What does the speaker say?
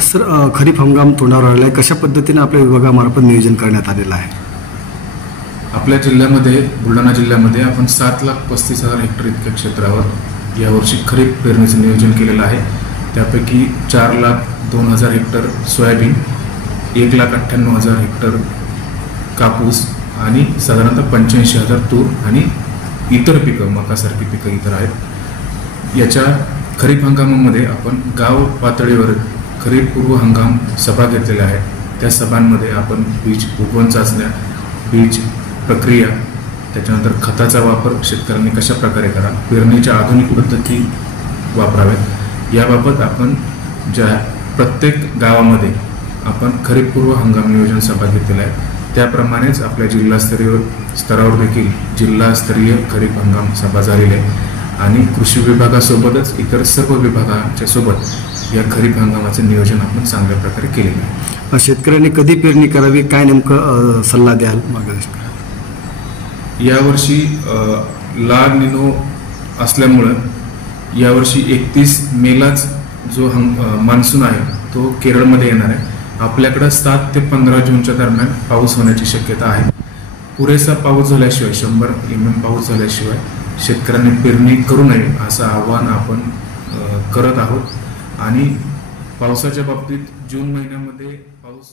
Sir, खरीप हंगाम तोंडावर आलेला आहे. कशा पद्धतीने आपल्या विभागामार्फत नियोजन करण्यात आलेलं आहे? आपल्या जिल्ह्यामध्ये, बुलढाणा जिल्ह्यामध्ये आपण 7,35,000 हेक्टर इतक्या क्षेत्रावर यावर्षी खरीप पेरणीचं नियोजन केलेलं आहे. त्यापैकी 4,02,000 हेक्टर सोयाबीन, 1,98,000 हेक्टर कापूस आणि साधारणतः 85,000 तूर आणि इतर पिकं, मकासारखी पिकं इतर आहेत. याच्या खरीप हंगामामध्ये आपण गाव पातळीवर खरीप पूर्व हंगाम सभा घेतलेल्या आहेत. त्या सभांमध्ये आपण बीज उगवण चाचण्या, बीज प्रक्रिया, त्याच्यानंतर खताचा वापर शेतकऱ्यांनी कशा प्रकारे करा, पेरणीच्या आधुनिक पद्धती वापराव्यात याबाबत आपण प्रत्येक गावामध्ये आपण खरीप पूर्व हंगाम नियोजन सभा घेतलेल्या आहे. त्याप्रमाणेच आपल्या जिल्हास्तरीय स्तरावर देखील जिल्हास्तरीय खरीप हंगाम सभा झालेली आहे आणि कृषी विभागासोबतच इतर सर्व विभागांच्या सोबत या खरीप हंगामाचं नियोजन आपण चांगल्या प्रकारे केलेलं आहे. शेतकऱ्यांनी कधी पेरणी करावी, काय नेमकं सल्ला द्याल मार्गदर्शन? यावर्षी ला निनो असल्यामुळं यावर्षी 31 मेलाच जो मान्सून आहे तो केरळमध्ये येणार आहे. आपल्याकडं 7 ते 15 जूनच्या दरम्यान पाऊस होण्याची शक्यता आहे. पुरेसा पाऊस झाल्याशिवाय, 100 mm पाऊस झाल्याशिवाय शेतकऱ्यांनी पेरणी करू नये असं आवाहन आपण करत आहोत. आणि पावसाच्या बाबतीत जून महिन्यामध्ये पाऊस